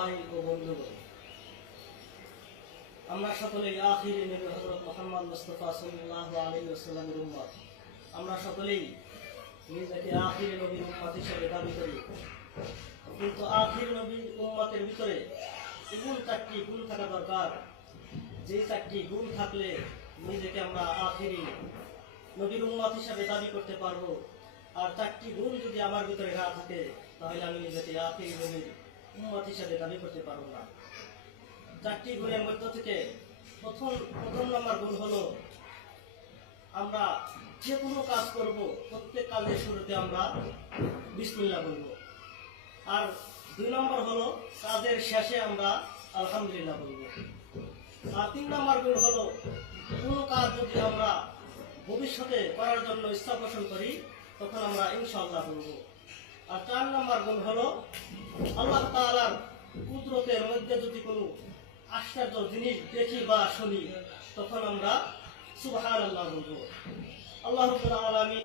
ভাই ও বন্ধুগণ, আমরা সকলেই আখিরে নবী হযরত মুহাম্মদ মুস্তাফা সাল্লাল্লাহু আলাইহি ওয়াসাল্লামের উম্মত। আমরা সকলেই নিজেকে আখিরে নবীর উম্মত হিসেবে দাবি করি। কিন্তু আখির নবীর উম্মতের ভিতরে এমন চারটি গুণ থাকা দরকার। যে চারটি গুণ থাকলে নিজেকে আমরা আখিরি নবীর উম্মত হিসাবে দাবি করতে পারব। আর চারটি গুণ যদি আমার ভিতরে না থাকে, তাহলে আমি নিজেকে আখিরি নবীর উম্মত হিসাবে দাবি করতে পারব না। চারটি গুণের মধ্য থেকে প্রথম প্রথম নম্বর গুণ হলো, আমরা যে কোনো কাজ করব, প্রত্যেক কাজের শুরুতে আমরা বিসমিল্লাহ বলব। আর দুই নম্বর হলো, কাজের শেষে আমরা আলহামদুলিল্লাহ বলব। আর তিন নম্বর গুণ হলো, কোনো কাজ যদি আমরা ভবিষ্যতে করার জন্য ইচ্ছা পোষণ করি, তখন আমরা ইনশাআল্লাহ বলব। আর চার নম্বর গুণ হলো, আল্লাহ তালার কুদরতের মধ্যে যদি কোনো আশ্চর্য জিনিস দেখি বা শুনি, তখন আমরা সুবাহ আল্লাহ বলব। আল্লাহ আলমী